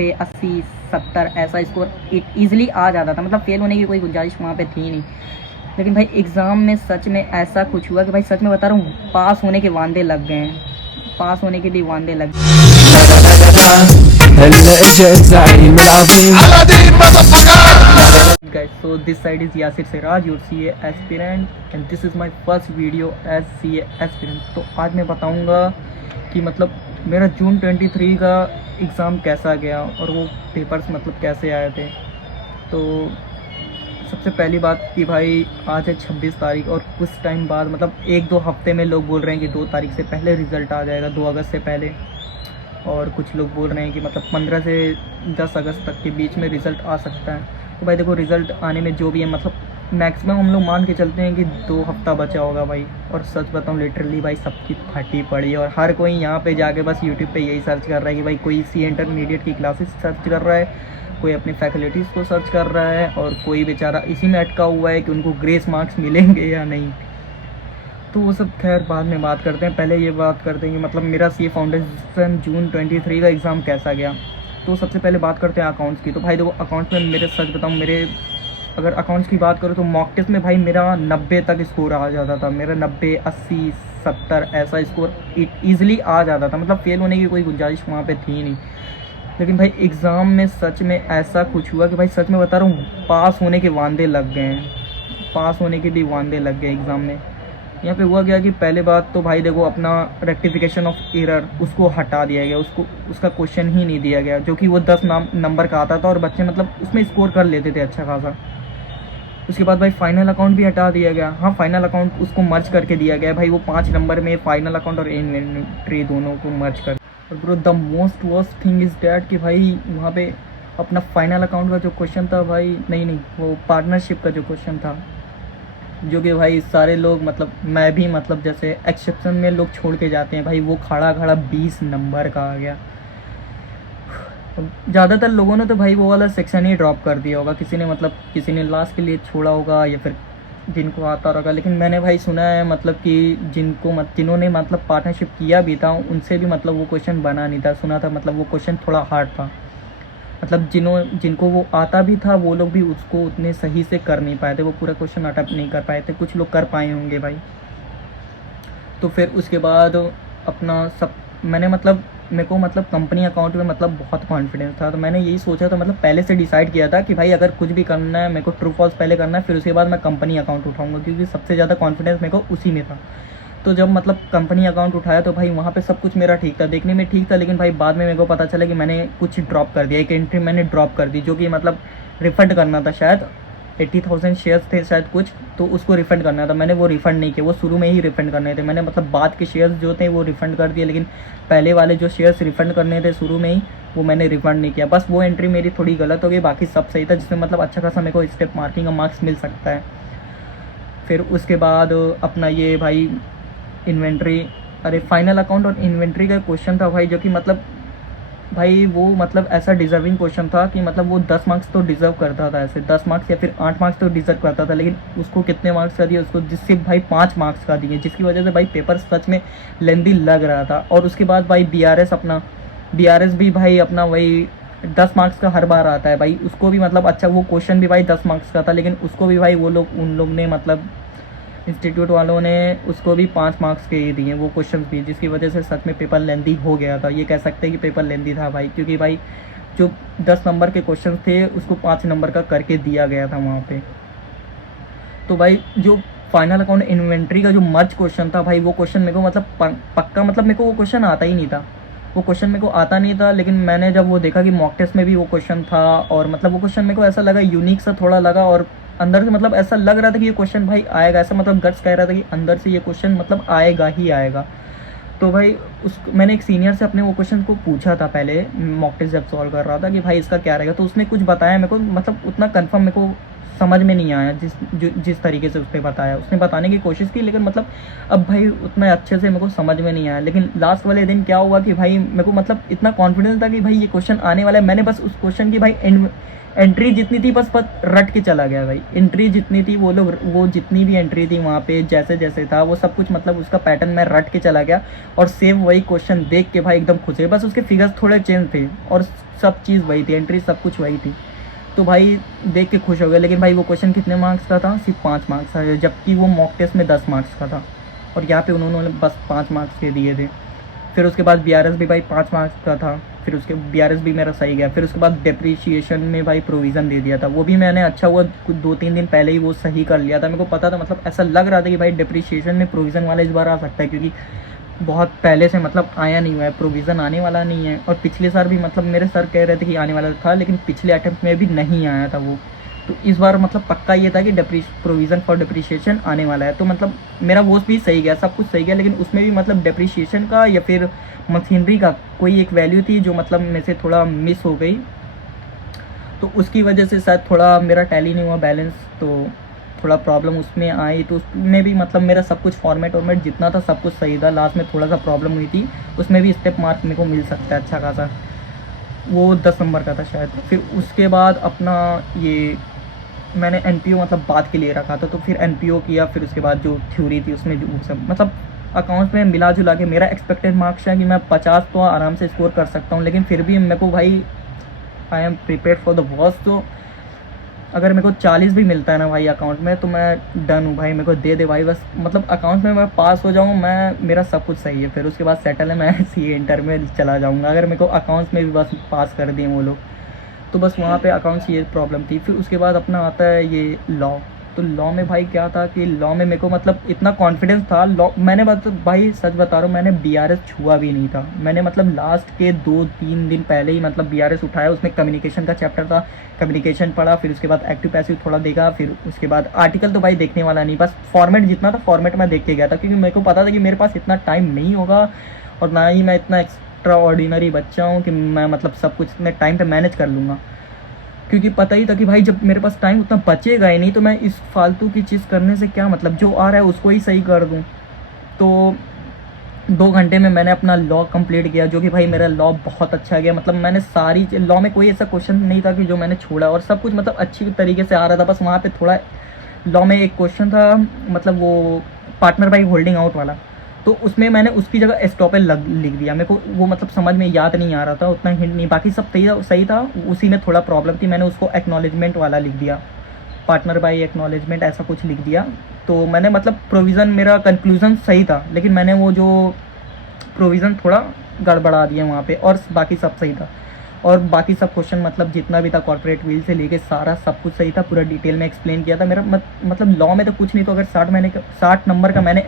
पे 80-70 ऐसा score easily आ जाता था, मतलब फेल होने की कोई गुंजाइश वहाँ पे थी नहीं। लेकिन भाई एग्ज़ाम में सच में ऐसा कुछ हुआ कि भाई सच में बता रहा हूँ, पास होने के वांदे लग गए हैं, पास होने के भी वांदे लग गए। Guys, so this side is Yasir Siraj, your CA aspirant, and this is my first video as CA aspirant। तो आज मैं बताऊंगा कि मतलब मेरा जून 23 का एग्ज़ाम कैसा गया और वो पेपर्स मतलब कैसे आए थे। तो सबसे पहली बात कि भाई आज है 26 तारीख और कुछ टाइम बाद मतलब 1-2 हफ्ते में लोग बोल रहे हैं कि 2 तारीख से पहले रिज़ल्ट आ जाएगा, 2 अगस्त से पहले। और कुछ लोग बोल रहे हैं कि मतलब 15 से 10 अगस्त तक के बीच में रिज़ल्ट आ सकता है। तो भाई देखो, रिज़ल्ट आने में जो भी है मतलब मैक्सिमम हम लोग मान के चलते हैं कि 2 हफ्ता बचा होगा भाई। और सच बताऊँ लिटरली भाई सबकी फटी पड़ी है और हर कोई यहाँ पे जाके बस यूट्यूब पे यही सर्च कर रहा है कि भाई कोई सी इंटरमीडिएट की क्लासेस सर्च कर रहा है, कोई अपनी फैकल्टीज़ को सर्च कर रहा है और कोई बेचारा इसी में अटका हुआ है कि उनको ग्रेस मार्क्स मिलेंगे या नहीं। तो वो सब खैर बाद में बात करते हैं, पहले ये बात करते हैं कि मतलब मेरा सी फाउंडेशन जून 23 का एग्ज़ाम कैसा गया। तो सबसे पहले बात करते हैं अकाउंट्स की। तो भाई देखो, अकाउंट्स में मेरे सच बताऊँ, मेरे अगर अकाउंट्स की बात करूँ तो मॉक टेस्ट में भाई मेरा 90 तक स्कोर आ जाता था। मेरा 90, 80, 70 ऐसा स्कोर ईजिली आ जाता था, मतलब फेल होने की कोई गुंजाइश वहाँ पे थी नहीं। लेकिन भाई एग्ज़ाम में सच में ऐसा कुछ हुआ कि भाई सच में बता रहा हूँ, पास होने के वांदे लग गए हैं, पास होने के भी वांदे लग गए एग्ज़ाम में। यहाँ पे हुआ क्या कि पहले बात तो भाई देखो, अपना रेक्टिफिकेशन ऑफ एरर उसको हटा दिया गया, उसका क्वेश्चन ही नहीं दिया गया, जो कि वो 10 नंबर का आता था और बच्चे मतलब उसमें स्कोर कर लेते थे अच्छा खासा। उसके बाद भाई फाइनल अकाउंट भी हटा दिया गया। हाँ, फाइनल अकाउंट उसको मर्ज करके दिया गया भाई, वो 5 नंबर में फाइनल अकाउंट और इन्वेंट्री दोनों को मर्ज कर। और bro the most worst thing is that कि भाई वहाँ पे अपना फाइनल अकाउंट का जो क्वेश्चन था भाई, नहीं वो पार्टनरशिप का जो क्वेश्चन था, जो कि भाई सारे लोग मतलब मैं भी मतलब जैसे एक्सेप्शन में लोग छोड़ के जाते हैं भाई, वो खड़ा 20 नंबर का आ गया। ज़्यादातर लोगों ने तो भाई वो वाला सेक्शन ही ड्रॉप कर दिया होगा, किसी ने लास्ट के लिए छोड़ा होगा या फिर जिनको आता होगा। लेकिन मैंने भाई सुना है मतलब कि जिन्होंने मतलब पार्टनरशिप किया भी था उनसे भी मतलब वो क्वेश्चन बना नहीं था, सुना था मतलब वो क्वेश्चन थोड़ा हार्ड था। मतलब जिनको वो आता भी था वो लोग भी उसको उतने सही से कर नहीं पाए थे, वो पूरा क्वेश्चन अटेम्प्ट नहीं कर पाए थे। कुछ लोग कर पाए होंगे भाई। तो फिर उसके बाद अपना सब मैंने मतलब मेरे को मतलब कंपनी अकाउंट में मतलब बहुत कॉन्फिडेंस था। तो मैंने यही सोचा था, मतलब पहले से डिसाइड किया था कि भाई अगर कुछ भी करना है मेरे को ट्रू फॉल्स पहले करना है, फिर उसके बाद मैं कंपनी अकाउंट उठाऊँगा, क्योंकि सबसे ज़्यादा कॉन्फिडेंस मेरे को उसी में था। तो जब मतलब कंपनी अकाउंट उठाया तो भाई वहाँ पे सब कुछ मेरा ठीक था, देखने में ठीक था। लेकिन भाई बाद में मेरे को पता चला कि मैंने कुछ ड्रॉप कर दिया, एक एंट्री मैंने ड्रॉप कर दी, जो कि मतलब रिफ़ंड करना था। शायद 80,000 शेयर्स थे शायद कुछ, तो उसको रिफ़ंड करना था। मैंने वो रिफ़ंड नहीं किया, वो शुरू में ही रिफ़ंड करने थे। मैंने मतलब बाद के शेयर्स जो थे वो रिफ़ंड कर दिए, लेकिन पहले वाले जो शेयर्स रिफ़ंड करने थे शुरू में ही, वो मैंने रिफ़ंड नहीं किया। बस वो एंट्री मेरी थोड़ी गलत हो गई, बाकी सब सही था, जिसमें मतलब अच्छा खासा मेरे को स्टेप मार्किंग का मार्क्स मिल सकता है। फिर उसके बाद अपना ये भाई इन्वेंट्री, अरे फाइनल अकाउंट और इन्वेंट्री का क्वेश्चन था भाई, जो कि मतलब भाई वो मतलब ऐसा डिज़र्विंग क्वेश्चन था कि मतलब वो 10 मार्क्स तो डिज़र्व करता था, ऐसे 10 मार्क्स या फिर 8 मार्क्स तो डिज़र्व करता था। लेकिन उसको कितने मार्क्स का दिया, उसको जिससे भाई 5 मार्क्स का दिए, जिसकी वजह से भाई पेपर सच में लेंदी लग रहा था। और उसके बाद भाई BRS भी भाई अपना वही 10 मार्क्स का हर बार आता है भाई, उसको भी मतलब अच्छा वो क्वेश्चन भी भाई 10 मार्क्स का था, लेकिन उसको भी भाई उन लोग ने मतलब इंस्टीट्यूट वालों ने उसको भी 5 मार्क्स के ही दिए वो क्वेश्चन भी, जिसकी वजह से सच में पेपर लेंदी हो गया था। ये कह सकते हैं कि पेपर लेंदी था भाई, क्योंकि भाई जो 10 नंबर के क्वेश्चन थे उसको 5 नंबर का करके दिया गया था वहाँ पे। तो भाई जो फाइनल अकाउंट इन्वेंट्री का जो मर्ज क्वेश्चन था भाई, वो क्वेश्चन मेरे को मतलब पक्का मतलब मेरे को वो क्वेश्चन आता ही नहीं था, वो क्वेश्चन मेरे को आता नहीं था। लेकिन मैंने जब वो देखा कि मॉक टेस्ट में भी वो क्वेश्चन था, और मतलब वो क्वेश्चन मेरे को ऐसा लगा यूनिक सा थोड़ा लगा, और अंदर से मतलब ऐसा लग रहा था कि ये क्वेश्चन भाई आएगा, ऐसा मतलब गट्स कह रहा था कि अंदर से ये क्वेश्चन मतलब आएगा ही आएगा। तो भाई मैंने एक सीनियर से अपने वो क्वेश्चन को पूछा था पहले, मॉक टेस्ट जब सॉल्व कर रहा था कि भाई इसका क्या रहेगा, तो उसने कुछ बताया मेरे को, मतलब उतना कंफर्म मेरे को समझ में नहीं आया जिस तरीके से उसने बताया। उसने बताने की कोशिश की, लेकिन मतलब अब भाई उतना अच्छे से मेरे को समझ में नहीं आया। लेकिन लास्ट वाले दिन क्या हुआ कि भाई मेरे को मतलब इतना कॉन्फिडेंस था कि भाई ये क्वेश्चन आने वाला है। मैंने बस उस क्वेश्चन की भाई एंट्री जितनी थी बस रट के चला गया भाई। एंट्री जितनी थी वो जितनी भी एंट्री थी वहाँ पे जैसे जैसे था वो सब कुछ मतलब उसका पैटर्न मैं रट के चला गया, और सेम वही क्वेश्चन देख के भाई एकदम खुश है। बस उसके फिगर्स थोड़े चेंज थे और सब चीज़ वही थी, एंट्री सब कुछ वही थी। तो भाई देख के खुश हो गया। लेकिन भाई वो क्वेश्चन कितने मार्क्स का था? सिर्फ 5 मार्क्स का, जबकि वो मॉक टेस्ट में 10 मार्क्स का था, और यहाँ पे उन्होंने बस 5 मार्क्स के दिए थे। फिर उसके बाद BRS भी भाई 5 मार्क्स का था, फिर उसके BRS भी मेरा सही गया। फिर उसके बाद डिप्रिशिएशन में भाई प्रोविज़न दे दिया था, वो भी मैंने अच्छा हुआ कुछ 2-3 दिन पहले ही वो सही कर लिया था। मेरे को पता था, मतलब ऐसा लग रहा था कि भाई डिप्रिशिएशन में प्रोविज़न वाला इस बार आ सकता है, क्योंकि बहुत पहले से मतलब आया नहीं हुआ है, प्रोविज़न आने वाला नहीं है। और पिछले साल भी मतलब मेरे सर कह रहे थे कि आने वाला था, लेकिन पिछले अटेम्प्ट में भी नहीं आया था वो। तो इस बार मतलब पक्का ये था कि प्रोविज़न फॉर डिप्रिशिएशन आने वाला है। तो मतलब मेरा वो भी सही गया, सब कुछ सही गया, लेकिन उसमें भी मतलब डिप्रिशिएशन का या फिर मशीनरी का कोई एक वैल्यू थी जो मतलब मेरे से थोड़ा मिस हो गई। तो उसकी वजह से शायद थोड़ा मेरा टैली नहीं हुआ बैलेंस, तो थोड़ा प्रॉब्लम उसमें आई। तो उसमें भी मतलब मेरा सब कुछ फॉर्मेट वॉर्मेट जितना था सब कुछ सही था, लास्ट में थोड़ा सा प्रॉब्लम हुई थी। उसमें भी स्टेप मार्क मेरे को मिल सकता है अच्छा खासा, वो 10 नंबर का था शायद। फिर उसके बाद अपना ये मैंने NPO मतलब बात के लिए रखा था, तो फिर NPO किया। फिर उसके बाद जो थ्योरी थी उसमें जो सब मतलब अकाउंट्स में मिला जुला के मेरा एक्सपेक्टेड मार्क्स है कि मैं 50 तो आराम से स्कोर कर सकता हूँ। लेकिन फिर भी मेरे को भाई I am prepared for the worst. तो अगर मेरे को 40 भी मिलता है ना भाई अकाउंट में, तो मैं डन हूँ भाई, मेरे को दे दे भाई बस। मतलब अकाउंट में मैं पास हो जाऊँ, मैं मेरा सब कुछ सही है। फिर उसके बाद सेटल है, मैं CA इंटर में चला जाऊँगा अगर मेरे को अकाउंट्स में भी बस पास कर दिए वो लोग। तो बस वहाँ पे अकाउंट्स ये प्रॉब्लम थी। फिर उसके बाद अपना आता है ये लॉ। तो लॉ में भाई क्या था कि लॉ में मेरे को मतलब इतना कॉन्फिडेंस था। लॉ मैंने भाई सच बता रहा हूँ, मैंने BRS छुआ भी नहीं था। मैंने मतलब लास्ट के 2-3 दिन पहले ही मतलब BRS उठाया। उसमें कम्युनिकेशन का चैप्टर था, कम्युनिकेशन पढ़ा। फिर उसके बाद एक्टिव पैसिव थोड़ा देखा। फिर उसके बाद आर्टिकल तो भाई देखने वाला नहीं, बस फॉर्मेट जितना था फॉर्मेट मैं देख के गया था, क्योंकि मेरे को पता था कि मेरे पास इतना टाइम नहीं होगा, और ना ही मैं इतना एक्स्ट्रा ऑर्डिनरी बच्चा हूँ कि मैं मतलब सब कुछ इतने टाइम पे मैनेज कर लूँगा। क्योंकि पता ही था कि भाई जब मेरे पास टाइम उतना बचेगा ही नहीं, तो मैं इस फालतू की चीज़ करने से क्या मतलब, जो आ रहा है उसको ही सही कर दूँ। तो 2 घंटे में मैंने अपना लॉ कंप्लीट किया, जो कि भाई मेरा लॉ बहुत अच्छा गया। मतलब मैंने सारी लॉ में कोई ऐसा क्वेश्चन नहीं था कि जो मैंने छोड़ा, और सब कुछ मतलब अच्छी तरीके से आ रहा था। बस वहाँ पे थोड़ा लॉ में एक क्वेश्चन था, मतलब वो पार्टनर बाई होल्डिंग आउट वाला, तो उसमें मैंने उसकी जगह एस्टॉपेल लिख दिया। मेरे को वो मतलब समझ में याद नहीं आ रहा था, उतना हिंट नहीं, बाकी सब सही था। उसी में थोड़ा प्रॉब्लम थी, मैंने उसको एक्नॉलेजमेंट वाला लिख दिया, पार्टनर बाई एक्नॉलेजमेंट ऐसा कुछ लिख दिया। तो मैंने मतलब प्रोविज़न मेरा कंक्लूजन सही था, लेकिन मैंने वो जो प्रोविज़न थोड़ा गड़बड़ा दिया वहाँ पे, और बाकी सब सही था। और बाकी सब क्वेश्चन मतलब जितना भी था कॉर्पोरेट व्हील से लेके सारा सब कुछ सही था, पूरा डिटेल में एक्सप्लेन किया था। मेरा मतलब लॉ में तो कुछ नहीं, तो अगर 60 नंबर का मैंने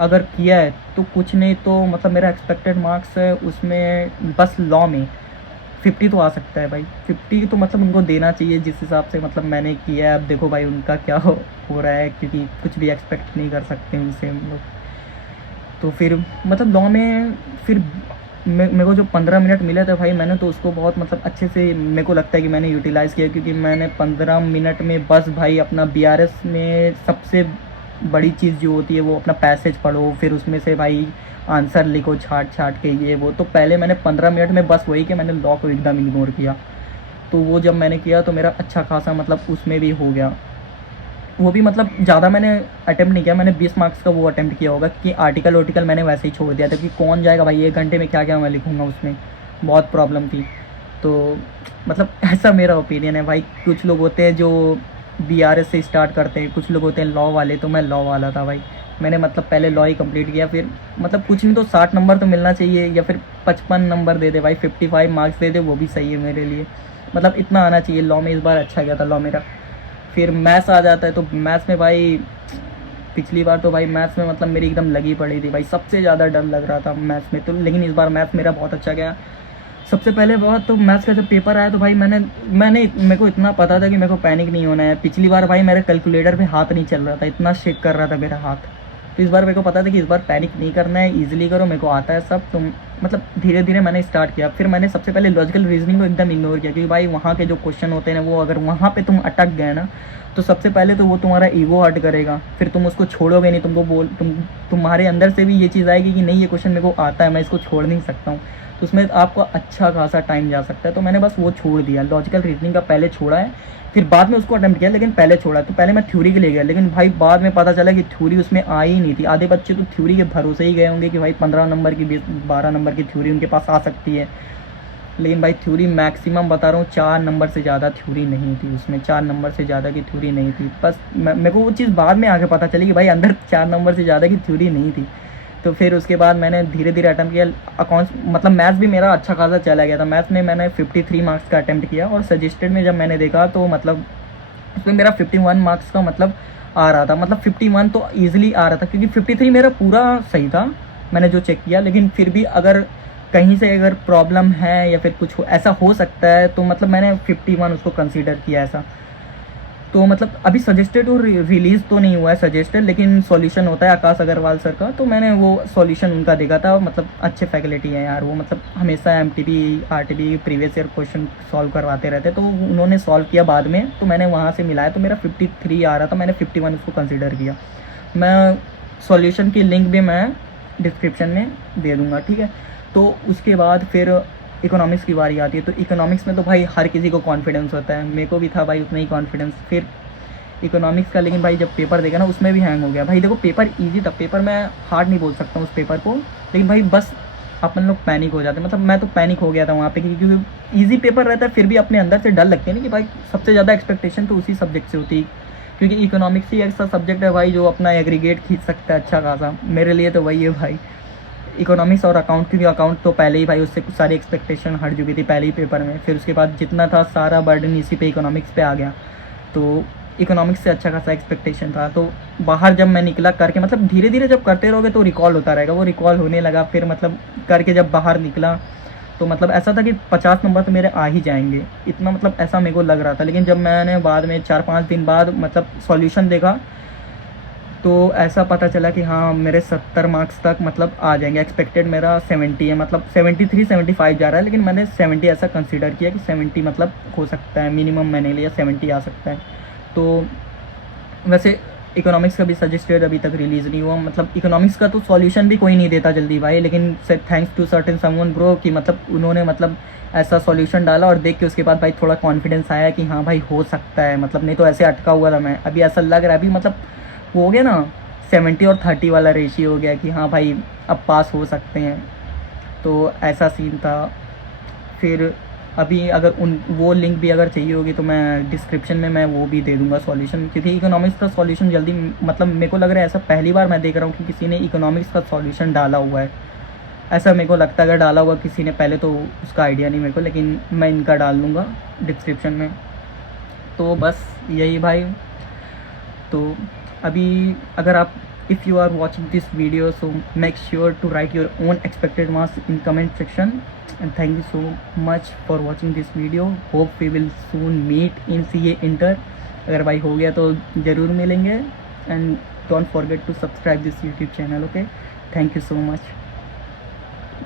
अगर किया है तो कुछ नहीं, तो मतलब मेरा एक्सपेक्टेड मार्क्स है उसमें बस लॉ में 50 तो आ सकता है भाई। 50 तो मतलब उनको देना चाहिए जिस हिसाब से मतलब मैंने किया है। अब देखो भाई उनका क्या हो रहा है, क्योंकि कुछ भी एक्सपेक्ट नहीं कर सकते उनसे हम लोग। तो फिर मतलब लॉ में फिर मेरे को जो 15 मिनट मिले थे भाई, मैंने तो उसको बहुत मतलब अच्छे से मेरे को लगता है कि मैंने यूटिलाइज़ किया, क्योंकि मैंने 15 मिनट में बस भाई अपना BRS में सबसे बड़ी चीज़ जो होती है वो अपना पैसेज पढ़ो, फिर उसमें से भाई आंसर लिखो छाट छाट के ये वो। तो पहले मैंने 15 मिनट में बस वही कि मैंने लॉ को एकदम इग्नोर किया। तो वो जब मैंने किया तो मेरा अच्छा खासा मतलब उसमें भी हो गया। वो भी मतलब ज़्यादा मैंने अटेम्प्ट नहीं किया, मैंने 20 मार्क्स का वो अटेम्प्ट किया होगा, क्योंकि आर्टिकल मैंने वैसे ही छोड़ दिया था कि कौन जाएगा भाई 1 घंटे में क्या क्या मैं लिखूँगा, उसमें बहुत प्रॉब्लम थी। तो मतलब ऐसा मेरा ओपिनियन है भाई। कुछ लोग होते हैं जो BRS से स्टार्ट करते हैं, कुछ लोग होते हैं लॉ वाले, तो मैं लॉ वाला था भाई। मैंने मतलब पहले लॉ ही कंप्लीट किया, फिर मतलब कुछ नहीं तो 60 नंबर तो मिलना चाहिए, या फिर 55 नंबर दे दे भाई, 55 मार्क्स दे दे, वो भी सही है मेरे लिए। मतलब इतना आना चाहिए। लॉ में इस बार अच्छा गया था लॉ मेरा। फिर मैथ्स आ जाता है, तो मैथ्स में भाई पिछली बार तो भाई मैथ्स में मतलब मेरी एकदम लगी पड़ी थी भाई, सबसे ज़्यादा डर लग रहा था मैथ्स में। तो लेकिन इस बार मैथ्स मेरा बहुत अच्छा गया। सबसे पहले बात तो मैथ्स का जब पेपर आया तो भाई मेरे को इतना पता था कि मेरे को पैनिक नहीं होना है। पिछली बार भाई मेरे कैलकुलेटर पे हाथ नहीं चल रहा था, इतना शेक कर रहा था मेरा हाथ। तो इस बार मेरे को पता था कि इस बार पैनिक नहीं करना है, ईजिली करो, मेरे को आता है सब। तुम मतलब धीरे धीरे मैंने स्टार्ट किया। फिर मैंने सबसे पहले लॉजिकल रीजनिंग को एकदम इग्नोर किया, क्योंकि भाई वहाँ के जो क्वेश्चन होते हैं ना, वो अगर वहाँ पे तुम अटक गए ना, तो सबसे पहले तो वो तुम्हारा ईगो हर्ट करेगा, फिर तुम उसको छोड़ोगे नहीं। तुम्हारे अंदर से भी ये चीज़ आएगी कि नहीं, ये क्वेश्चन मेरे को आता है, मैं इसको छोड़ नहीं सकता हूँ। तो उसमें आपको अच्छा खासा टाइम जा सकता है। तो मैंने बस वो छोड़ दिया, लॉजिकल रीजनिंग का पहले छोड़ा है, फिर बाद में उसको अटेम्प्ट किया, लेकिन पहले छोड़ा। तो पहले मैं थ्योरी के लिए गया, लेकिन भाई बाद में पता चला कि थ्योरी उसमें आई ही नहीं थी। आधे बच्चे तो थ्योरी के भरोसे ही गए होंगे कि भाई 15 नंबर की 12 नंबर की थ्योरी उनके पास आ सकती है, लेकिन भाई थ्योरी मैक्सिमम बता रहा हूँ 4 नंबर से ज़्यादा थ्योरी नहीं थी उसमें, 4 नंबर से ज़्यादा की थ्योरी नहीं थी। बस मेरे को वो चीज़ बाद में आके पता चली कि भाई अंदर 4 नंबर से ज़्यादा की थ्योरी नहीं थी। तो फिर उसके बाद मैंने धीरे धीरे अटैम्प्ट किया। अकाउंट्स मतलब मैथ्स भी मेरा अच्छा खासा चला गया था। मैथ्स में मैंने 53 मार्क्स का अटैम्प्ट किया, और सजेस्टेड में जब मैंने देखा तो मतलब उसमें मेरा 51 मार्क्स का मतलब आ रहा था। मतलब 51 तो ईजिली आ रहा था, क्योंकि 53 मेरा पूरा सही था मैंने जो चेक किया। लेकिन फिर भी अगर कहीं से अगर प्रॉब्लम है या फिर कुछ ऐसा हो सकता है, तो मतलब मैंने 51 उसको कंसीडर किया ऐसा। तो मतलब अभी सजेस्टेड और रिलीज़ तो नहीं हुआ है सजेस्टेड, लेकिन सॉल्यूशन होता है आकाश अग्रवाल सर का, तो मैंने वो सॉल्यूशन उनका देखा था। मतलब अच्छे फैकल्टी हैं यार वो, मतलब हमेशा MTB RTB previous year question solve करवाते रहते, तो उन्होंने सॉल्व किया बाद में, तो मैंने वहाँ से मिलाया तो मेरा 53 आ रहा था, मैंने 51 उसको कंसिडर किया। मैं सॉल्यूशन की लिंक भी मैं डिस्क्रिप्शन में दे दूँगा, ठीक है। तो उसके बाद फिर इकोनॉमिक्स की बारी आती है। तो इकोनॉमिक्स में तो भाई हर किसी को कॉन्फिडेंस होता है, मेरे को भी था भाई उतना ही कॉन्फिडेंस। फिर इकोनॉमिक्स का, लेकिन भाई जब पेपर देखा ना, उसमें भी हैंग हो गया। भाई देखो पेपर इजी था, पेपर मैं हार्ड नहीं बोल सकता हूँ उस पेपर को, लेकिन भाई बस अपन लोग पैनिक हो जाते हैं। मतलब मैं तो पैनिक हो गया था वहाँ पे, क्योंकि ईजी पेपर रहता है, फिर भी अपने अंदर से डर लगती है ना कि भाई सबसे ज़्यादा एक्सपेक्टेशन तो उसी सब्जेक्ट से होती है, क्योंकि इकोनॉमिक्स ही ऐसा सब्जेक्ट है भाई जो अपना एग्रीगेट खींच सकता है अच्छा खासा। मेरे लिए तो वही है भाई, इकोनॉमिक्स और अकाउंट, क्योंकि अकाउंट तो पहले ही भाई उससे कुछ सारी एक्सपेक्टेशन हट चुकी थी पहले ही पेपर में। फिर उसके बाद जितना था सारा बर्डन इसी पे इकोनॉमिक्स पे आ गया, तो इकोनॉमिक्स से अच्छा खासा एक्सपेक्टेशन था। तो बाहर जब मैं निकला करके, मतलब धीरे धीरे जब करते रहोगे तो रिकॉल होता रहेगा, वो रिकॉल होने लगा। फिर मतलब करके जब बाहर निकला तो मतलब ऐसा था कि 50 नंबर तो मेरे आ ही जाएंगे, इतना मतलब ऐसा मेरे को लग रहा था। लेकिन जब मैंने बाद में 4-5 दिन बाद मतलब सॉल्यूशन देखा, तो ऐसा पता चला कि हाँ मेरे 70 मार्क्स तक मतलब आ जाएंगे। एक्सपेक्टेड मेरा 70 है, मतलब 73-75 जा रहा है, लेकिन मैंने 70 ऐसा कंसीडर किया कि 70 मतलब हो सकता है, मिनिमम मैंने लिया 70 आ सकता है। तो वैसे इकोनॉमिक्स का भी सजेस्टेड अभी तक रिलीज़ नहीं हुआ। मतलब इकोनॉमिक्स का तो सॉल्यूशन भी कोई नहीं देता जल्दी भाई, लेकिन thanks to certain someone bro कि मतलब उन्होंने मतलब ऐसा सॉल्यूशन डाला, और देख के उसके बाद भाई थोड़ा कॉन्फिडेंस आया कि हाँ भाई हो सकता है। मतलब नहीं तो ऐसे अटका हुआ था मैं, अभी ऐसा लग रहा है अभी मतलब वो हो गया ना 70 और 30 वाला रेशियो हो गया कि हाँ भाई अब पास हो सकते हैं। तो ऐसा सीन था। फिर अभी अगर उन वो लिंक भी अगर चाहिए होगी तो मैं डिस्क्रिप्शन में मैं वो भी दे दूंगा सॉल्यूशन, क्योंकि इकोनॉमिक्स का सॉल्यूशन जल्दी, मतलब मेरे को लग रहा है ऐसा पहली बार मैं देख रहा हूँ कि किसी ने इकोनॉमिक्स का सॉल्यूशन डाला हुआ है। ऐसा मेरे को लगता है अगर डाला हुआ किसी ने पहले तो उसका आइडिया नहीं मेरे को, लेकिन मैं इनका डाल दूँगा डिस्क्रिप्शन में। तो बस यही भाई। तो अभी अगर आप if you are watching this video, so make sure to write your own expected marks in comment section, and thank you so much for watching this video. Hope we will soon meet in CA Inter. अगर भाई हो गया तो ज़रूर मिलेंगे, and don't forget to subscribe this YouTube channel. Okay, thank you so much.